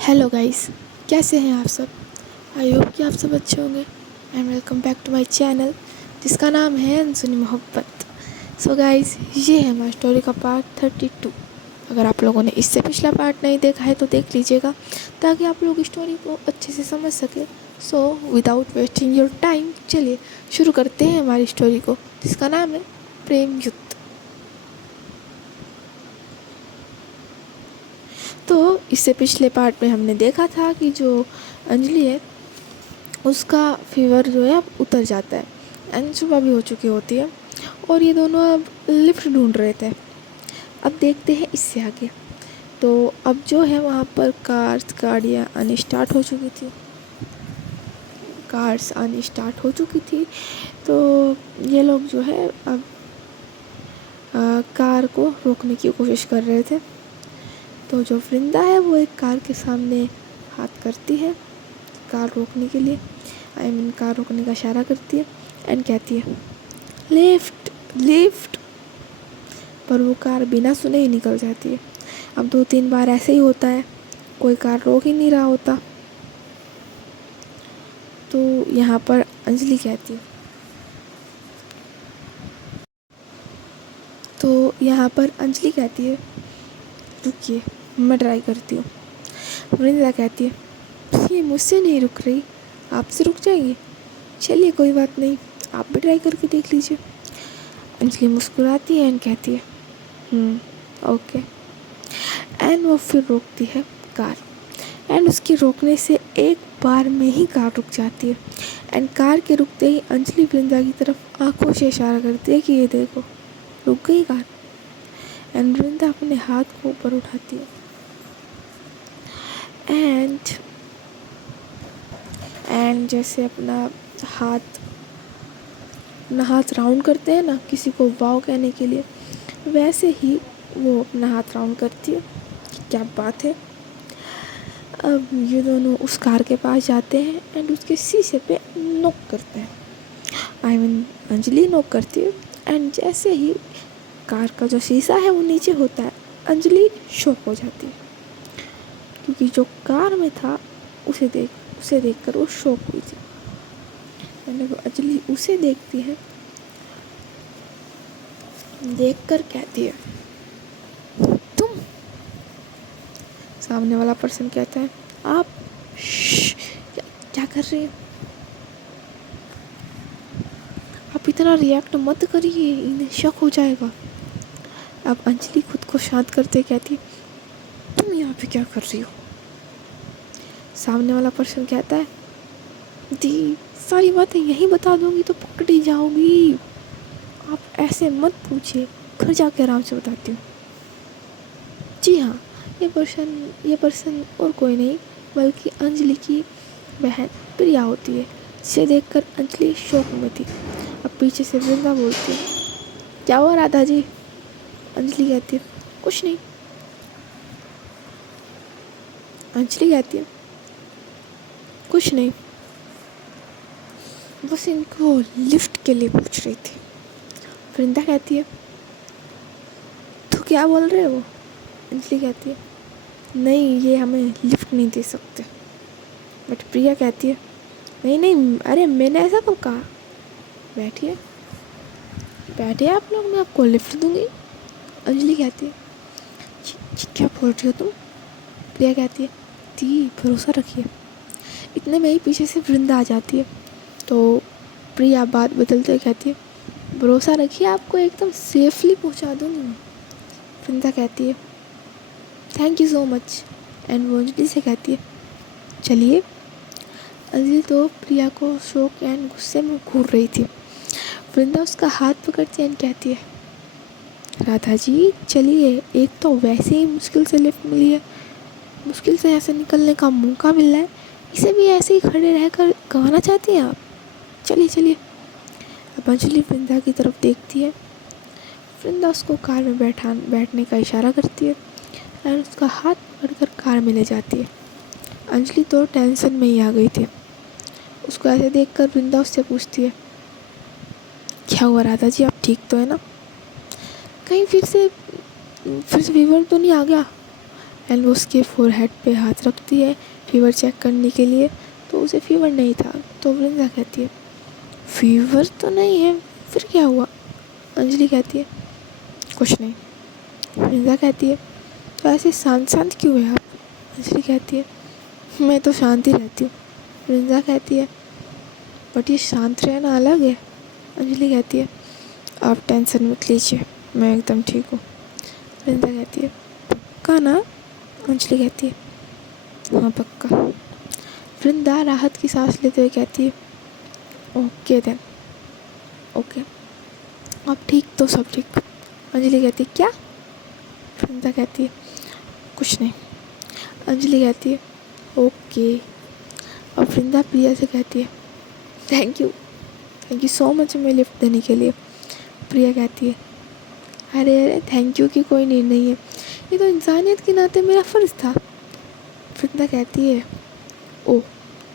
Hello guys, कैसे हैं आप सब। आई होप कि आप सब अच्छे होंगे and welcome back to my channel जिसका नाम है अनसुनी मोहब्बत। सो गाइस, ये है हमारी स्टोरी का पार्ट 32। अगर आप लोगों ने इससे पिछला पार्ट नहीं देखा है तो देख लीजिएगा ताकि आप लोग स्टोरी को अच्छे से समझ सके। So without wasting your time, चलिए शुरू करते हैं हमारी स्टोरी को जिसका नाम है प्रेम युद्ध। तो इससे पिछले पार्ट में हमने देखा था कि जो अंजलि है उसका फीवर जो है अब उतर जाता है एंड सुबह भी हो चुकी होती है और ये दोनों अब लिफ्ट ढूंढ रहे थे। अब देखते हैं इससे आगे। तो अब जो है वहाँ पर गाड़ियाँ आनी स्टार्ट हो चुकी थी। कार्स आनी स्टार्ट हो चुकी थी तो ये लोग जो है अब कार को रोकने की कोशिश कर रहे थे। तो जो वृंदा है वो एक कार के सामने हाथ करती है कार रोकने के लिए। कार रोकने का इशारा करती है एंड कहती है लिफ्ट लिफ्ट, पर वो कार बिना सुने ही निकल जाती है। अब 2-3 बार ऐसे ही होता है, कोई कार रोक ही नहीं रहा होता। तो यहाँ पर अंजलि कहती है रुकिए मैं ट्राई करती हूँ। वृंदा कहती है ये मुझसे नहीं रुक रही, आपसे रुक जाएगी। चलिए कोई बात नहीं, आप भी ट्राई करके देख लीजिए। अंजलि मुस्कुराती है एंड कहती है ओके। एंड वो फिर रोकती है कार एंड उसकी रोकने से एक बार में ही कार रुक जाती है। एंड कार के रुकते ही अंजलि वृंदा की तरफ आंखों से इशारा करती है कि ये देखो रुक गई कार। एंड वृंदा अपने हाथ को ऊपर उठाती है एंड जैसे अपना हाथ राउंड करते हैं ना किसी को वाव कहने के लिए, वैसे ही वो अपना हाथ राउंड करती है कि क्या बात है। अब ये दोनों उस कार के पास जाते हैं एंड उसके शीशे पे नॉक करते हैं। अंजलि नॉक करती है एंड जैसे ही कार का जो शीशा है वो नीचे होता है, अंजलि शॉक हो जाती है क्योंकि जो कार में था उसे देखकर वो शॉक हुई थी। जब अंजलि उसे देखती है, देखकर कहती है तुम। सामने वाला पर्सन कहता है आप क्या कर रही हो, आप इतना रिएक्ट मत करिए, इन्हें शक हो जाएगा। अब अंजलि खुद को शांत करते कहती है तुम यहाँ पे क्या कर रही हो। सामने वाला पर्सन कहता है दी सारी बातें यहीं बता दूंगी तो पकड़ी जाओगी, आप ऐसे मत पूछिए, घर जाके आराम से बताती हूँ। जी हाँ, ये पर्सन और कोई नहीं बल्कि अंजलि की बहन प्रिया होती है, जिसे देखकर अंजलि शौक में थी। अब पीछे से वृंदा बोलती है क्या हुआ राधा जी। अंजलि कहती है कुछ नहीं। अंजलि कहती है कुछ नहीं, बस इनको लिफ्ट के लिए पूछ रही थी। वृंदा कहती है तो क्या बोल रहे हो। अंजलि कहती है नहीं, ये हमें लिफ्ट नहीं दे सकते। बट प्रिया कहती है नहीं नहीं, अरे मैंने ऐसा कब कहा, बैठिए आप लोग, मैं आपको लिफ्ट दूंगी। अंजलि कहती है क्या बोल रही हो तुम। प्रिया कहती है दी भरोसा रखिए। इतने में ही पीछे से वृंदा आ जाती है तो प्रिया बात बदलते कहती है भरोसा रखिए, आपको एकदम सेफली पहुंचा दूंगी मैं। वृंदा कहती है thank you so much and वो अंजलि से कहती है चलिए। अंजलि तो प्रिया को शौक एंड गुस्से में घूर रही थी। वृंदा उसका हाथ पकड़ती एंड कहती है राधा जी चलिए, एक तो वैसे ही मुश्किल से लिफ्ट मिली है, मुश्किल से ऐसे निकलने का मौका मिल रहा है, इसे भी ऐसे ही खड़े रहकर गंवाना चाहती हैं आप। चलिए। अब अंजलि वृंदा की तरफ देखती है। वृंदा उसको कार में बैठने का इशारा करती है और उसका हाथ पकड़कर कार में ले जाती है। अंजलि तो टेंशन में ही आ गई थी। उसको ऐसे देखकर वृंदा उससे पूछती है क्या हुआ राधा जी, आप ठीक तो है ना, कहीं फिर से फीवर तो नहीं आ गया। एंड वो उसके फोरहेड पे हाथ रखती है फीवर चेक करने के लिए, तो उसे फीवर नहीं था। तो वृंदा कहती है फीवर तो नहीं है, फिर क्या हुआ? अंजलि कहती है कुछ नहीं। वृंदा कहती है तो ऐसे शांत शांत क्यों है आप? अंजलि कहती है मैं तो शांत ही रहती हूँ। वृंदा कहती है बट ये शांत रहना अलग है। अंजलि कहती है आप टेंशन मत लीजिए, मैं एकदम ठीक हूँ। वृंदा कहती है पक्का ना? अंजलि कहती है हाँ पक्का। वृंदा राहत की सांस लेते हुए कहती है ओके देन, ओके अब ठीक तो सब ठीक। अंजलि कहती है क्या? वृंदा कहती है कुछ नहीं। अंजलि कहती है ओके। अब वृंदा प्रिया से कहती है थैंक यू सो मच हमें लिफ्ट देने के लिए। प्रिया कहती है अरे अरे थैंक यू की कोई नीड नहीं है, ये तो इंसानियत के नाते मेरा फ़र्ज़ था। वृंदा कहती है ओ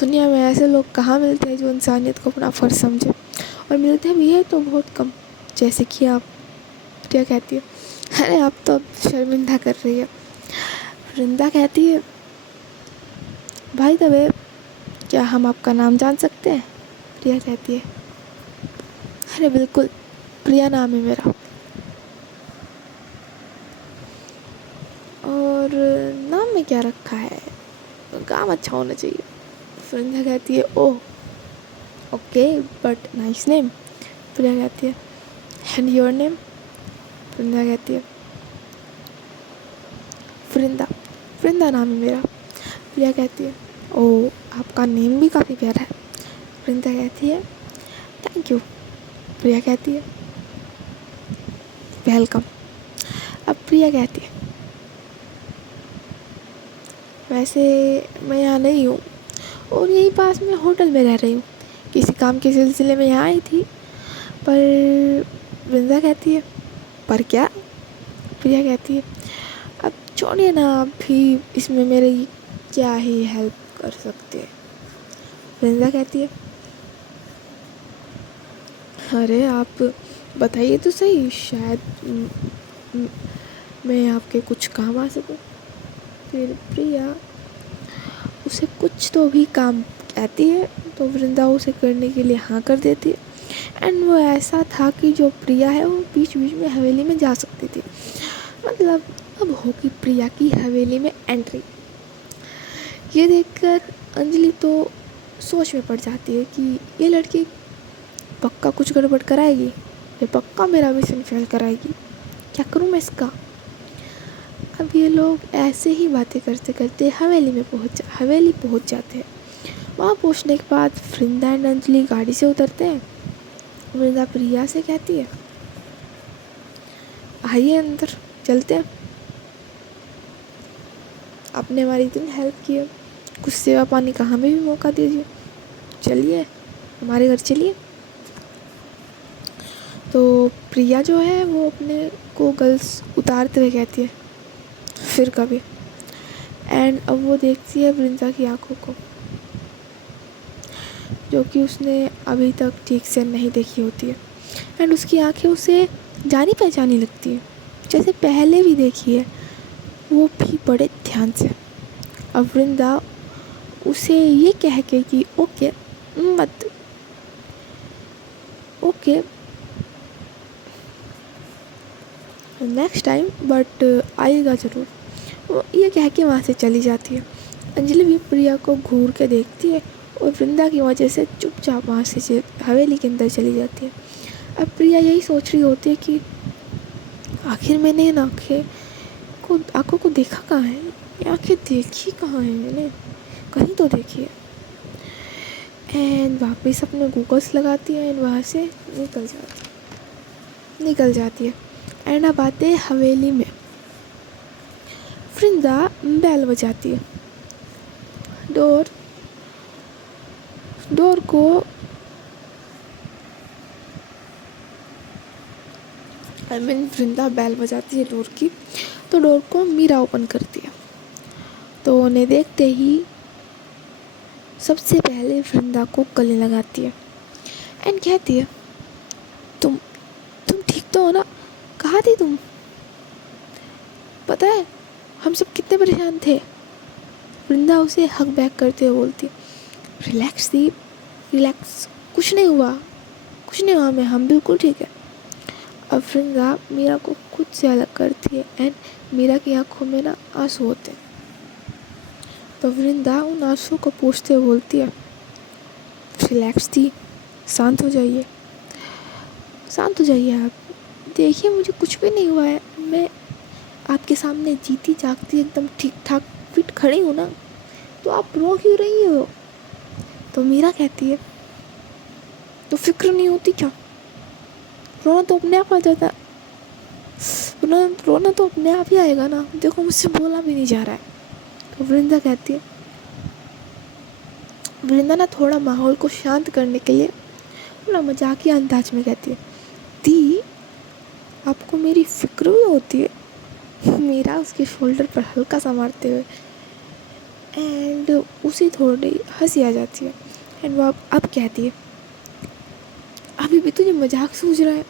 दुनिया में ऐसे लोग कहाँ मिलते हैं जो इंसानियत को अपना फ़र्ज़ समझे, और मिलते भी है तो बहुत कम, जैसे कि आप। प्रिया कहती है अरे आप तो अब शर्मिंदा कर रही है। वृंदा कहती है भाई तबे क्या हम आपका नाम जान सकते हैं? प्रिया कहती है अरे बिल्कुल, प्रिया नाम है मेरा। और नाम में क्या रखा है? काम अच्छा होना चाहिए। वृंदा कहती है oh okay but nice name. Priya कहती है एंड योर नेम? वृंदा कहती है वृंदा, वृंदा नाम है मेरा। प्रिया कहती है ओह आपका नेम भी काफ़ी प्यारा है। वृंदा कहती है थैंक यू। प्रिया कहती है वेलकम। अब प्रिया कहती है वैसे मैं यहाँ नहीं हूँ और यहीं पास में होटल में रह रही हूँ, किसी काम के सिलसिले में यहाँ आई थी। पर वृंदा कहती है पर क्या? प्रिया कहती है अब छोड़िए ना, आप भी इसमें मेरी क्या ही हेल्प कर सकते हैं। वृंदा कहती है अरे आप बताइए तो सही, शायद मैं आपके कुछ काम आ सकूं। फिर प्रिया उसे कुछ तो भी काम कहती है तो वृंदा उसे करने के लिए हाँ कर देती है। एंड वो ऐसा था कि जो प्रिया है वो बीच बीच में हवेली में जा सकती थी। मतलब अब होगी प्रिया की हवेली में एंट्री। ये देखकर अंजलि तो सोच में पड़ जाती है कि ये लड़की पक्का कुछ गड़बड़ कराएगी, ये पक्का मेरा मिशन फेल कराएगी, क्या करूँ मैं इसका। अब ये लोग ऐसे ही बातें करते करते हवेली पहुंच जाते हैं। वहाँ पहुँचने के बाद वृंदा एंड अंजलि गाड़ी से उतरते हैं। वृंदा प्रिया से कहती है आइए अंदर चलते हैं, आपने हमारी इतनी हेल्प की है, कुछ सेवा पानी का हमें भी मौका दीजिए, चलिए हमारे घर चलिए। तो प्रिया जो है वो अपने को गर्ल्स उतारते हुए कहती है फिर कभी। एंड अब वो देखती है वृंदा की आंखों को, जो कि उसने अभी तक ठीक से नहीं देखी होती है। एंड उसकी आंखें उसे जानी पहचानी लगती है, जैसे पहले भी देखी है, वो भी बड़े ध्यान से। अब वृंदा उसे ये कह के कि ओके मत ओके नेक्स्ट टाइम बट आइएगा ज़रूर, वो ये कह के वहाँ से चली जाती है। अंजलि भी प्रिया को घूर के देखती है और वृंदा की वजह से चुपचाप वहाँ से हवेली के अंदर चली जाती है। अब प्रिया यही सोच रही होती है कि आखिर मैंने इन आँखों को देखा कहाँ है, ये आँखें देखी कहाँ है मैंने, कहीं तो देखी है। एंड वापस अपने गूगल्स लगाती है एंड वहाँ से निकल जाती है। एंड अब आते हैं हवेली में। वृंदा बेल बजाती है, डोर को वृंदा बेल बजाती है डोर की, तो डोर को मीरा ओपन करती है। तो उन्हें देखते ही सबसे पहले वृंदा को गले लगाती है एंड कहती है तुम ठीक तो हो ना, कहाँ थी तुम? पता है हम सब कितने परेशान थे। वृंदा उसे हक बैक करते हुए बोलती, रिलैक्स दीप, रिलैक्स, कुछ नहीं हुआ, कुछ नहीं हुआ हमें, हम बिल्कुल ठीक है। अब वृंदा मीरा को खुद से अलग करती है एंड मीरा की आंखों में ना आंसू होते हैं। तो वृंदा उन आंसू को पोंछते हुए बोलती है, रिलैक्स दी, शांत हो जाइए, शांत हो जाइए आप, देखिए मुझे कुछ भी नहीं हुआ है, मैं आपके सामने जीती जागती एकदम ठीक ठाक फिट खड़ी हूँ ना, तो आप रो क्यों रही हो। तो मीरा कहती है, तो फिक्र नहीं होती क्या, रोना तो अपने आप आ जाता, रोना तो अपने आप ही आएगा ना, देखो मुझसे बोला भी नहीं जा रहा है। तो वृंदा कहती है, वृंदा ना थोड़ा माहौल को शांत करने के लिए थोड़ा मजाकिया अंदाज में कहती है, दी आपको मेरी फिक्र भी होती है। मीरा उसके शोल्डर पर हल्का सा मारते हुए एंड उसे थोड़ी हंसी आ जाती है एंड वो अब कहती है, अभी भी तुझे मजाक सूझ रहा है।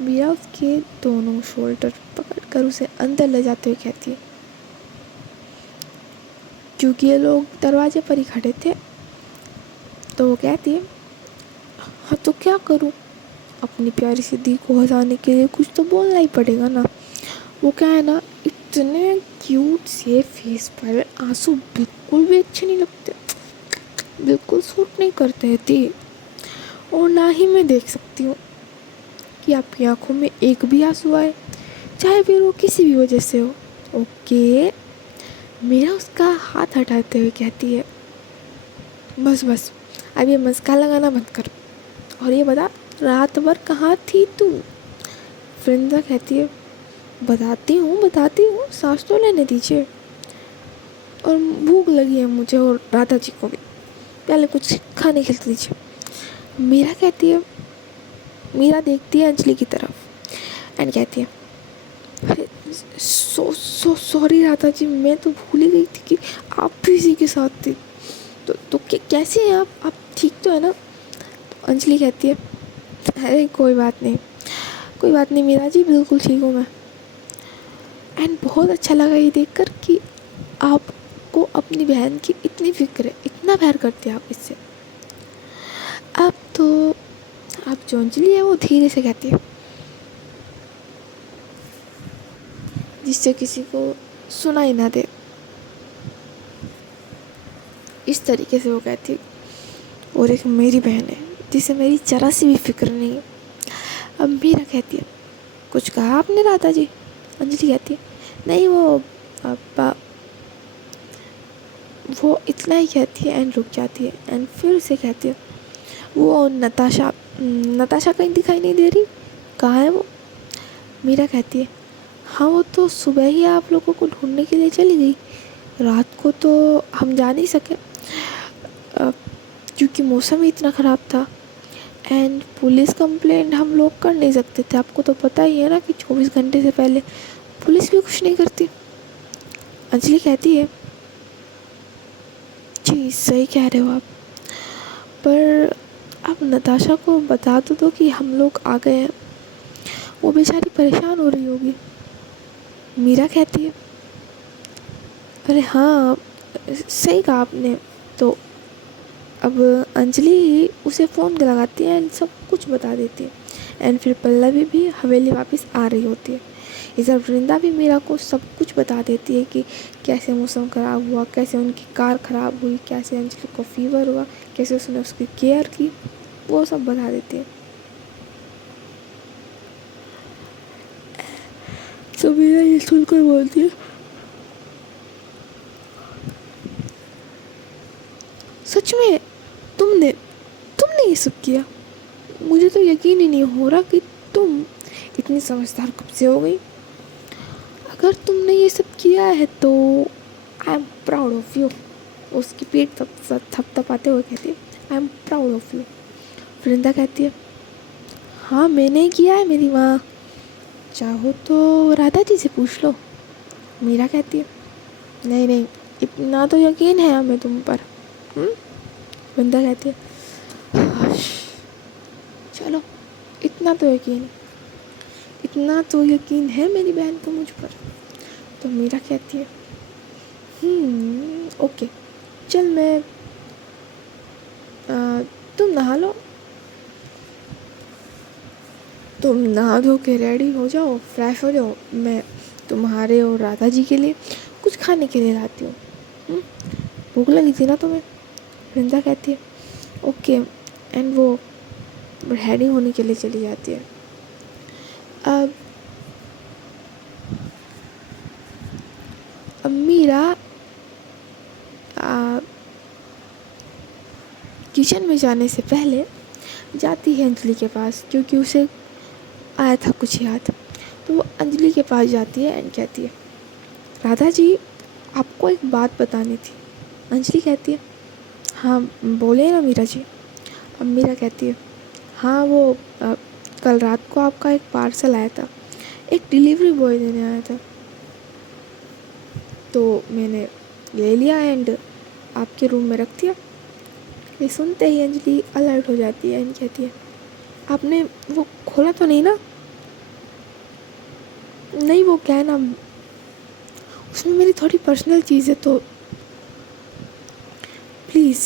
मीरा उसके दोनों शोल्डर पकड़कर उसे अंदर ले जाते हुए कहती है, क्योंकि ये लोग दरवाजे पर ही खड़े थे, तो वो कहती है, हाँ तो क्या करूँ, अपनी प्यारी सी दी को हंसाने के लिए कुछ तो बोलना ही पड़ेगा ना। वो क्या है ना, इतने क्यूट से फेस पर आंसू बिल्कुल भी अच्छे नहीं लगते, बिल्कुल सूट नहीं करते थे। और ना ही मैं देख सकती हूँ कि आपकी आंखों में एक भी आंसू आए, चाहे फिर वो किसी भी वजह से हो। ओके, मेरा उसका हाथ हटाते हुए कहती है, बस बस अब ये मस्का लगाना बंद कर, और ये बता रात भर कहाँ थी तू। वृंदा कहती है, बताती हूँ, सांस तो लेने दीजिए, और भूख लगी है मुझे और राधा जी को भी, पहले कुछ खाने खिला दीजिए। मीरा कहती है, मीरा देखती है अंजलि की तरफ एंड कहती है, अरे सॉरी राधा जी, मैं तो भूल ही गई थी कि आप भी इसी के साथ थे। तो कैसे हैं आप ठीक तो है ना। तो अंजलि कहती है, अरे कोई बात नहीं मीरा जी, बिल्कुल ठीक हूँ मैं। एंड बहुत अच्छा लगा ये देखकर कि आपको अपनी बहन की इतनी फिक्र है, इतना प्यार करते हैं आप इससे। अब तो आप जो अंजलि है वो धीरे से कहती है, जिससे किसी को सुनाई ना दे, इस तरीके से वो कहती है, और एक मेरी बहन है जिसे मेरी जरा सी भी फिक्र नहीं है। अब मीरा कहती है, कुछ कहा आपने राधा जी। अंजलि कहती है, नहीं वो इतना ही कहती है एंड रुक जाती है एंड फिर से कहती है, वो नताशा कहीं दिखाई नहीं दे रही, कहाँ है वो। मीरा कहती है, हाँ वो तो सुबह ही आप लोगों को ढूंढने के लिए चली गई, रात को तो हम जा नहीं सके क्योंकि मौसम ही इतना ख़राब था एंड पुलिस कंप्लेंट हम लोग कर नहीं सकते थे, आपको तो पता ही है ना कि 24 घंटे से पहले पुलिस भी कुछ नहीं करती। अंजलि कहती है, जी सही कह रहे हो आप, पर आप नताशा को बता दो कि हम लोग आ गए हैं, वो बेचारी परेशान हो रही होगी। मीरा कहती है, अरे हाँ सही कहा आपने। तो अब अंजलि उसे फ़ोन लगाती है एंड सब कुछ बता देती है एंड फिर पल्लवी भी हवेली वापस आ रही होती है। इधर वृंदा भी मीरा को सब कुछ बता देती है कि कैसे मौसम ख़राब हुआ, कैसे उनकी कार ख़राब हुई, कैसे अंजलि को फीवर हुआ, कैसे उसने उसकी केयर की, वो सब बता देती है। तो मीरा ये सुनकर बोलती है, सच में तुमने ये सब किया, मुझे तो यकीन ही नहीं हो रहा कि तुम इतनी समझदार कब से हो गई। अगर तुमने ये सब किया है तो I am proud of you. उसकी पीठ थपथपाते हुए कहती है, I am proud of you. Vrinda कहती है, हाँ मैंने ही किया है मेरी माँ, चाहो तो राधा जी से पूछ लो। मीरा कहती है, नहीं इतना तो यकीन है हमें तुम पर। वृंदा कहती है, चलो इतना तो यकीन है मेरी बहन को मुझ पर। तो मीरा कहती है ओके चल मैं तुम नहा लो, तुम नहा धो के रेडी हो जाओ, फ्रेश हो जाओ, मैं तुम्हारे और राधा जी के लिए कुछ खाने के लिए लाती हूँ। भूख लगी थी ना तुम्हें? वृंदा कहती है ओके, एंड वो रेडी होने के लिए चली जाती है। अब मीरा किचन में जाने से पहले जाती है अंजलि के पास, क्योंकि उसे आया था कुछ याद। तो वो अंजलि के पास जाती है एंड कहती है राधा जी आपको एक बात बतानी थी। अंजलि कहती है हाँ बोले ना मीरा जी। अब मीरा कहती है हाँ वो कल रात को आपका एक पार्सल आया था, एक डिलीवरी बॉय देने आया था, तो मैंने ले लिया एंड आपके रूम में रख दिया। ये सुनते ही अंजलि अलर्ट हो जाती है एंड कहती है आपने वो खोला तो नहीं ना? नहीं वो क्या है ना, उसमें मेरी थोड़ी पर्सनल चीज़ है, तो प्लीज़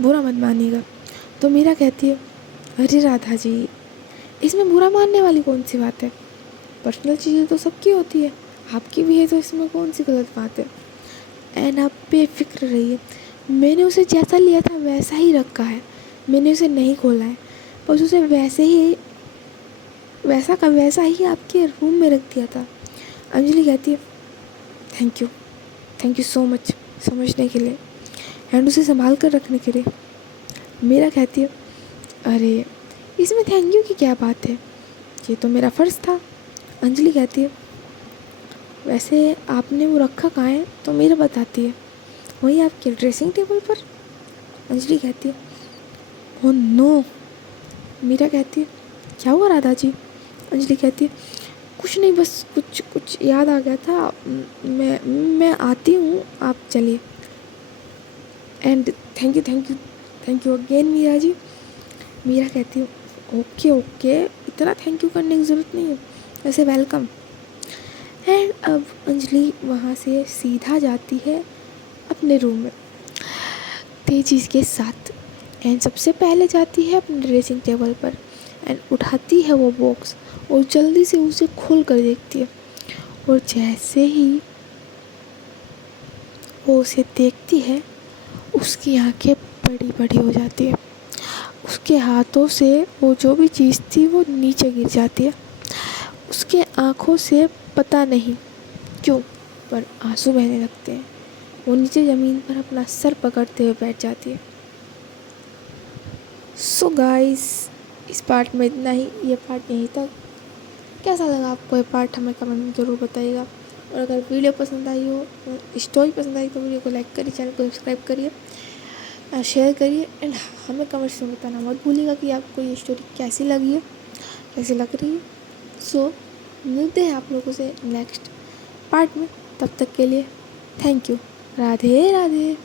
बुरा मत मानिएगा। तो मीरा कहती है अरे राधा जी इसमें बुरा मानने वाली कौन सी बात है, पर्सनल चीज़ें तो सबकी होती है, आपकी भी है, तो इसमें कौन सी गलत बात है। एंड आप बेफिक्र रहिए, मैंने उसे जैसा लिया था वैसा ही रखा है, मैंने उसे नहीं खोला है, बस उसे वैसा का वैसा ही आपके रूम में रख दिया था। अंजलि कहती है थैंक यू सो मच समझने के लिए एंड उसे संभाल कर रखने के लिए। मीरा कहती है अरे इसमें थैंक यू की क्या बात है, ये तो मेरा फ़र्ज़ था। अंजलि कहती है वैसे आपने वो रखा कहाँ है? तो मीरा बताती है वही आपके ड्रेसिंग टेबल पर। अंजलि कहती है ओह नो। मीरा कहती है क्या हुआ राधा जी? अंजलि कहती है कुछ नहीं, बस कुछ याद आ गया था, मैं आती हूँ, आप चलिए। And thank you again Meera ji. Meera कहती है ओके इतना थैंक यू करने की ज़रूरत नहीं है, वैसे वेलकम। एंड अब अंजलि वहाँ से सीधा जाती है अपने रूम में तेजी के साथ एंड सबसे पहले जाती है अपने ड्रेसिंग टेबल पर एंड उठाती है वो बॉक्स और जल्दी से उसे खोल कर देखती है। और जैसे ही वो उसे देखती है उसकी आंखें बड़ी बड़ी हो जाती है, उसके हाथों से वो जो भी चीज़ थी वो नीचे गिर जाती है, उसके आँखों से पता नहीं क्यों पर आंसू बहने लगते हैं। वो नीचे ज़मीन पर अपना सर पकड़ते हुए बैठ जाती है। सो गाइस इस पार्ट में इतना ही, ये पार्ट यहीं तक। कैसा लगा आपको ये पार्ट हमें कमेंट में ज़रूर बताइएगा। और अगर वीडियो पसंद आई हो, स्टोरी पसंद आई तो वीडियो को लाइक करिए, चैनल को सब्सक्राइब करिए, शेयर करिए एंड हमें कमेंट्स में बताना मत भूलिएगा कि आपको ये स्टोरी कैसी लगी है, कैसी लग रही है। सो मिलते हैं आप लोगों से नेक्स्ट पार्ट में, तब तक के लिए थैंक यू। राधे राधे।